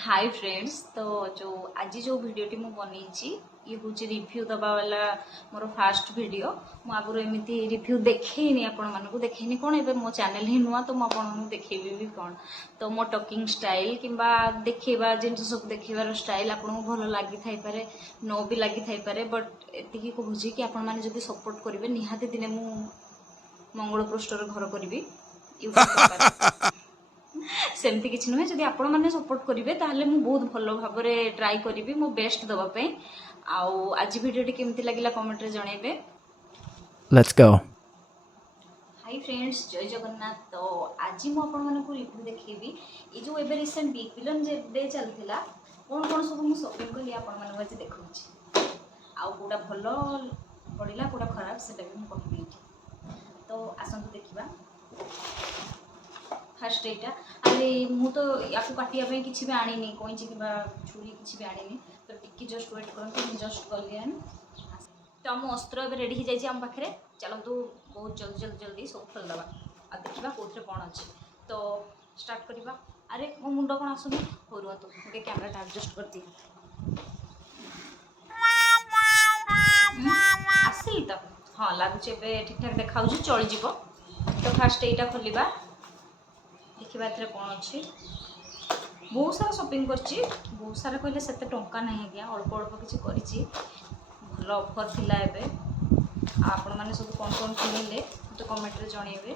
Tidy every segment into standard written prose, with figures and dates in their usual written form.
Hi friends. तो जो आज जो वीडियोटी मु बनईची ये हूँ रिव्यू दबा वाला मोर फास्ट वीडियो। मु आगुरी एमती रिव्यू देखनी आपण मानक देखनी कौन ए मो चैनल ही नुआ तो मुझे देखेबी भी कौन तो मो टॉकिंग स्टाइल किंबा देखा जिन सब देखार स्टाइल आपको भल लगी थाईपे न भी लगी थाईपे बट एति कहूँ कि आपण मैंने जब सपोर्ट करेंगे निहाती दिने मु मंगल पृष्ठर घर करी यूट्यूब सेमती किसी नुहे जब आपण मैंने सपोर्ट करेंगे ताहले मु बहुत भल भाव में ट्राई करी मो बेस्ट दवाई आज वीडियो केमती लगिला कमेंट रे जणेबे। Let's go. हाय फ्रेंड्स, जय जगन्नाथ। तो आज मु आपण मानक रिव्यू देखेबी ये जो एबे रिसेंट बिग बिलियन डे चलथिला कोन कोन सब मु शॉपिंग कली आपण मानक आज देखौछि आ कोडा भलो पड़िला कोडा खराब सेटा भी मु कहबी। तो आसंतु देखिबा। फास्ट एटा अरे मु तो या काटिया किसी भी आनी कईची कि छुरी किसी भी आनी तो टिकी जस्ट वेट करते जस्ट गलियान तो आम अस्त्र ए रेडी हो जाम पाखे। चलतु बहुत जल्दी जल्दी जल्दी सब खोलदे आ देखा कौन कौन अच्छे तो स्टार्ट करवा। अरे मो मुंड कौन आसुनी हो रुहतु मुझे कैमराटा एडजस्ट कर दी आसिल तो हाँ लगुच ठीक ठाक देखा चलीज। तो फास्ट यहाँ खोलवा देखा ए कौन अच्छी बहुत सारा शॉपिंग करची बहुत सारा कहले से टंका नहीं आज्ञा अल्प अल्प किसी करी भल ऑफर थिला एबे आपण माने सब कौन कौन किनिले तो कमेंट रे जणेबे।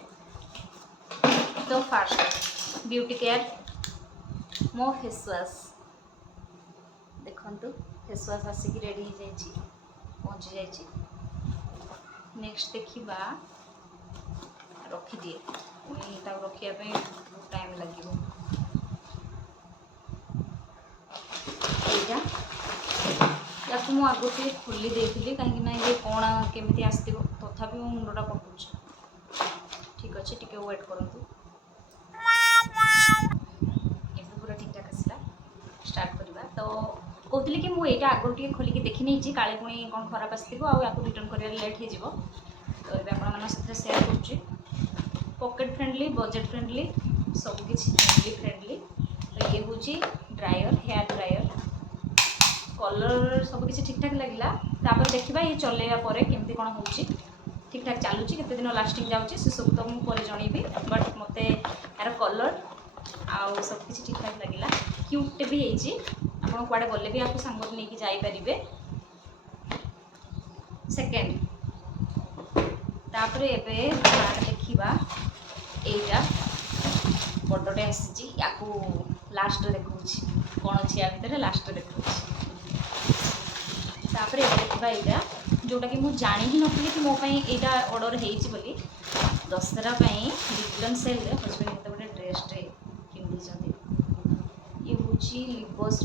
तो फास्ट ब्यूटी केयर मो फेस वाश देखंतु फेस वाश आसिक रेडी हो जाइए पहुँची जाइए। नेक्स्ट देखिबा रखिदिए रखापी टाइम लगे या मुझे आगु खोली देती कहीं ये कौन केमी आसो तथापि मो मुंडा पकड़ ठीक अच्छे टी वेट करूँ पूरा ठीक ठाक आसला स्टार्ट करवा। तो कहती कि मुझे आगुरी टे खोलिक देखी नहीं काले पुणी कौन खराब आसो आपको रिटर्न कर लेट हो तो ये आप सेयार कर पॉकेट फ्रेंडली बजेट फ्रेंडली सबकि फ्रेंडली। तो ये हूँ ड्रायर हेयर ड्रायर कलर सबकि ठीक ठाक लगिला। तापर देखा ये चलैया केमती कौन हो ठीक ठाक चलुची केते दिन लास्टिंग जाऊँगी से सब तो मुझे जनइबी बट मत यार कलर आउ सबकि ठीक ठाक लगिला क्यूट भी आप कुआड़े गले भी आपको सांग नहीं जापरे। सेकेंड तापर एबे देखा यहीटा बड़टे आसी लास्ट देखा कौन अच्छी या भितर लास्ट देखा। तापर देखा यहाँ जोटा कि मुझे जानी ही नी कि मोपाई यहाँ ऑर्डर होली दशहरा बिगलन सेल हजबैंड मत गोटे ड्रेसटे किनी ये हूँ लिबस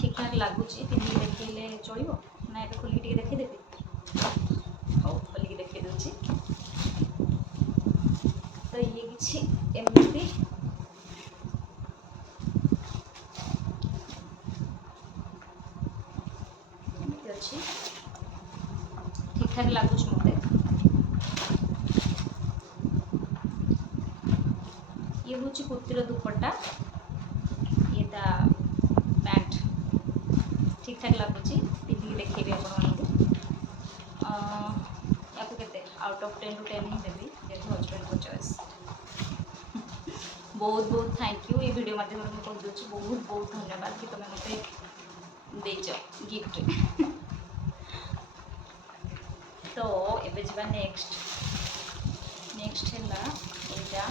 ठीक ठाक लगुच पिंधि देखले चलो ना ये खोलिक देखीदेवी हाँ खोलिक देखी दूसरी। तो ये किसी एमती अच्छी ठीक ठाक लगुच मत। ये हूँ कुर्तीर दुपट्टा ये पैंट ठीक ठाक लगुच पिंधिक देखेबी आपको के आउट ऑफ 10 to 10 ही देवी जेहतु हजबैंड को चॉइस। बहुत बहुत थैंक यू ये वीडियो माध्यम मुझे कहीदे बहुत बहुत धन्यवाद कि तुम्हें मत देच गिफ्ट। तो एबे जबा नेक्स्ट है यहाँ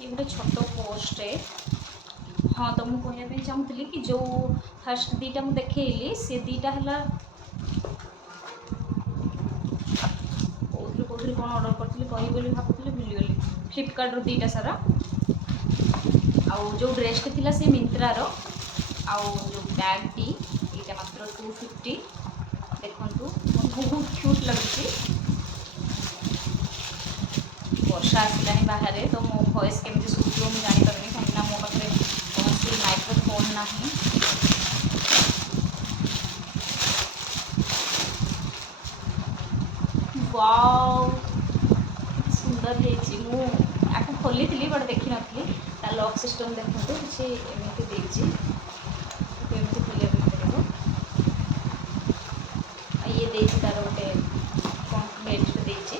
ये गोटे छोट पोस्ट है। हाँ तो मुझे कहना चाहूँगी कि जो फास्ट दीटा मुझे देखली सी दीटा है कौन कौन ऑर्डर करी कही भावुली भूलीगली फ्लिपकार्ट रो दीटा सारा आउ जो ड्रेसटे थिला से मिंत्रार आउ जो बैगटी यहाँ मात्र 250 देखु बहुत क्यूट लगे। वर्षा आसला बाहर तो मो वॉइस केमी शुभ मुझे जापर कहीं मो पाखे कौन माइक्रोफोन ना वाव सुंदर है। खोली बट देखी नी लॉक सिस्टम सिस्टम देखते किसी एमती देती एमती खोलिया पड़ो ये देती तार गोटे कंक्रीट देती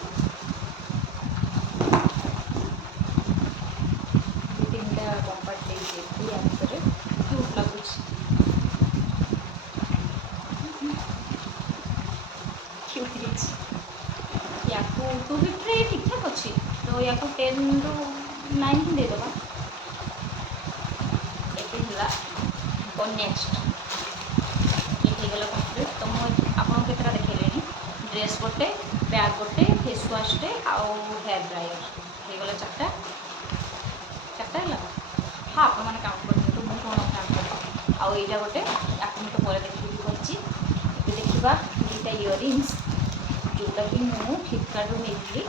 तीन टा कंपार्ट देती या भितर क्यूट लगुच या 250 ठीक ठाक अच्छी तो या 10 ରୁ 9 ही देदेवा और नेक्स्ट ये गला कंप्लीट तो मुझे आपको केतटा देखिले ड्रेस गोटे बैग गोटे फेस वाशटे आउ हेयर ड्रायर ये गला चार्टा है हाँ आप काउंट कर मुझे कौन काउंट कर आउ यहाँ गोटे आपको तो पर देखी करছি देखा दुईटा इयरिंग्स जोटा कि मुझे फ्लिपकार्ट नहीं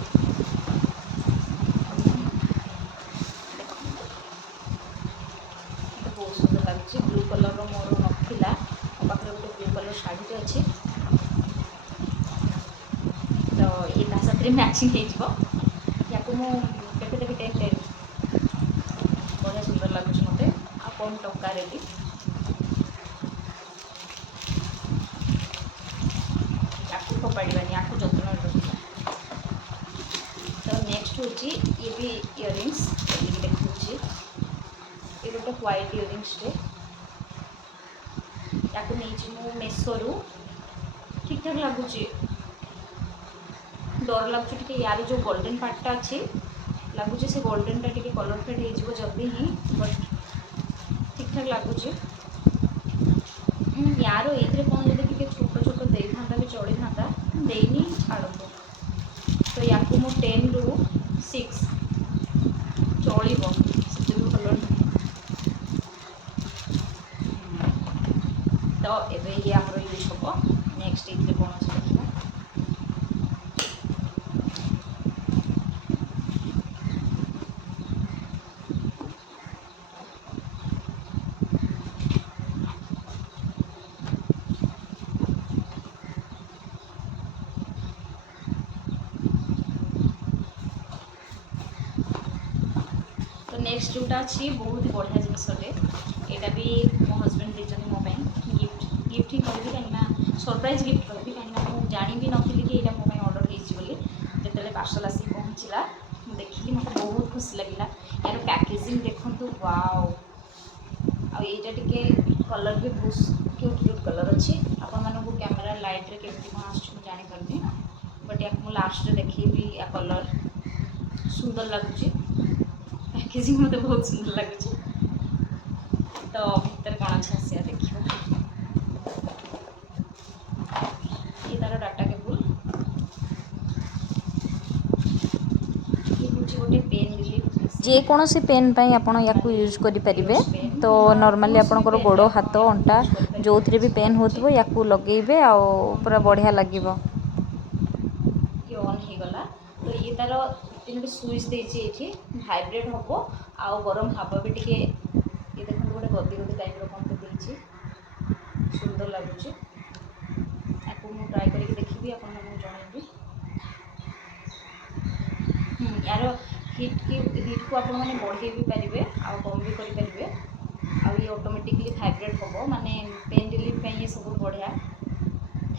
बहुत सुंदर लगे ब्लू कलर मोर नाला मो पाखे गोटे ब्लू कलर शाढ़ी अच्छी तो ये साथ मैचिंग हो मुझे टेन बढ़िया सुंदर लगुच मत आ कम टंका भी आपको फोपाड़ानी आपको जत्न रखा तो नेक्स्ट हूँ ये भी इयरिंग्स देखा ये गोटे व्हाइट इयरिंग्सटे या नहीं मेसोरू ठीक ठाक लगुच डर लगुच यार जो गोल्डन पार्टा अच्छी लगुच से गोल्डन टा कलर फेड हो जल्दी ही बट ठीक ठाक लगुच यार ये कौन जब छोट छोट दे था भी चढ़ी था देनी छाड़ू तो या 10 ରୁ 6 चलो से भल तो ये आम यूज हम नेक्स्ट ये कौन अच्छे देखा नेक्स्ट जोटा अच्छी बहुत ही बढ़िया जिनसटे यहाँ भी मो हजबैंड देते मो गिफ्ट गिफ्ट ही कहि कहीं सरप्राइज गिफ्ट कहि कहीं मुझे जानी भी नी कि यहाँ मो ऑर्डर होली जो पार्सल आसिक पहुँचला मुझे देखिली मतलब बहुत खुशी लगे यार पैकेजिंग देखु वाओ आईटा टे कलर भी बहुत क्यूट क्यूट कलर अच्छी आपण मानक कैमेरा लाइट रे केमती कौन आसपारे बट या लास्ट देखी या कलर सुंदर लगुच पैकेजिंग मत बहुत सुंदर लगुच तो भीतर कौन अच्छे आसिया देखिए ये तार डाटा केबल ये हूँ गोटे पेन रिलीफ जेकोसी पेन आपड़ या यूज करेंगे तो नॉर्मली आपंकर गोड़ हाथ अंटा जो थी भी पेन हो या लगे पूरा बढ़िया लगे ये ऑन हो गला तो ये तार गोटे स्विच देती भाइब्रेट हम आउ गरम हवा भी टे ये देखो गोटे गदी गदी टाइप कौन देती सुंदर लगुच आपको मुझे ट्राए करके देखी आपको जनइबी यार हिट को आप बढ़े भी पारे आ कम भी करेंगे आ ये ऑटोमेटिकली भाइब्रेट हम माने पेन रिलीफ ये सब बढ़िया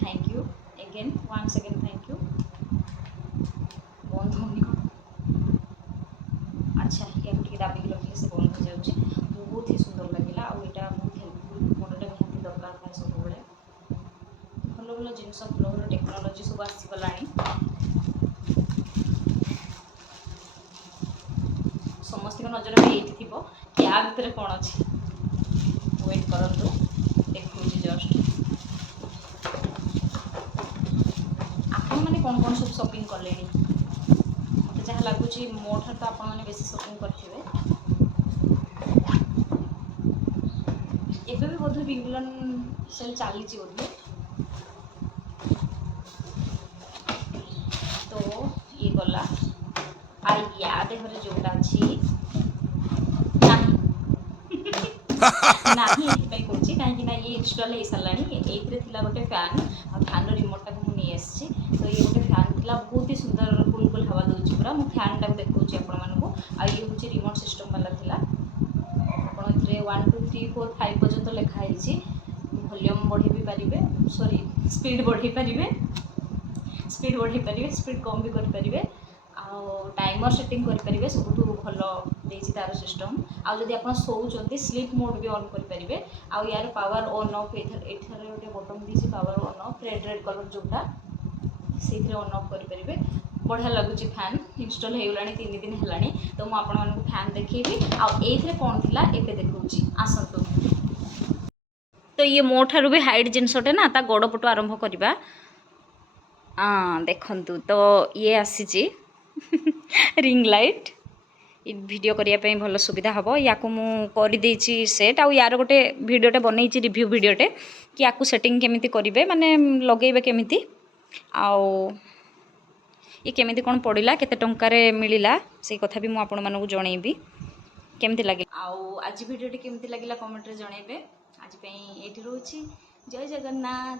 thank you again once again thank you बंद होनी अच्छा या दाबिक रखिए से बंद हो जाए बहुत ही सुंदर लगे यहाँ बहुत हेल्पफुल मोटा निहाती दरकार था सब भल भल जिन भल भल टेक्नोलोजी सब आसीगला समस्त नजर भी ये थी क्या भितर कौन अच्छी वेट करूँ देखो जस्ट आपण मैंने कौन कौन सब शॉपिंग कले मत जहाँ लगुच मो ठार तो आपण मैंने बेसी शॉपिंग करेंगे एबे भी बोध विंगलन सेल चली बोधे तो ये गला आ या देहरे जोटा अच्छी नहीं कौन कहीं ये इनस्टल हो सारा ये गोटे फैन आ फैन रिमोट टाक मुझे आसी तो ये गोटे फैन था बहुत ही सुंदर कुल कुल हवा दूसरी पूरा मुझे फैन टाक देखा आपण मानक आ ये हूँ रिमोट सिस्टम वाला था 5 पर्यंत लिखाई वॉल्यूम बढ़ी भी पारे सॉरी स्पीड बढ़ी पारे स्पीड कम भी करें टाइमर सेटिंग करेंगे सब भल देती तार सिस्टम आदि आप शोचते स्लीप मोड भी ऑन करेंगे आउ यार पावर ऑन ऑफ ये गोटे button the power on off red colour जोटा से ऑन ऑफ करेंगे बढ़िया लगुच फैन इनस्टॉल होगा 3 दिन है तो मुझे आपण फैन देखी आउ कौन थी एवं देखा आसतु तो ये मो ठार भी हाइट जिनसटे ना ता गोड़ पटु आरंभ करवा देखु तो ये आसी रिंग लाइट वीडियो करने भल सुविधा हम या मुझे सेट आउ यार गोटे भिडटे बनई रिव्यू भिडटे कि या सेटिंग केमी करेंगे माने लगे केमी आउ ये केमी कौन पड़ा केते टंकार मिलला से कथा भी मुझे आपण मानक जनइबी केमती लगे आउ आज भिडटे केमती लगे कमेंट रे जनइबे आज ये रोची जय जगन्नाथ।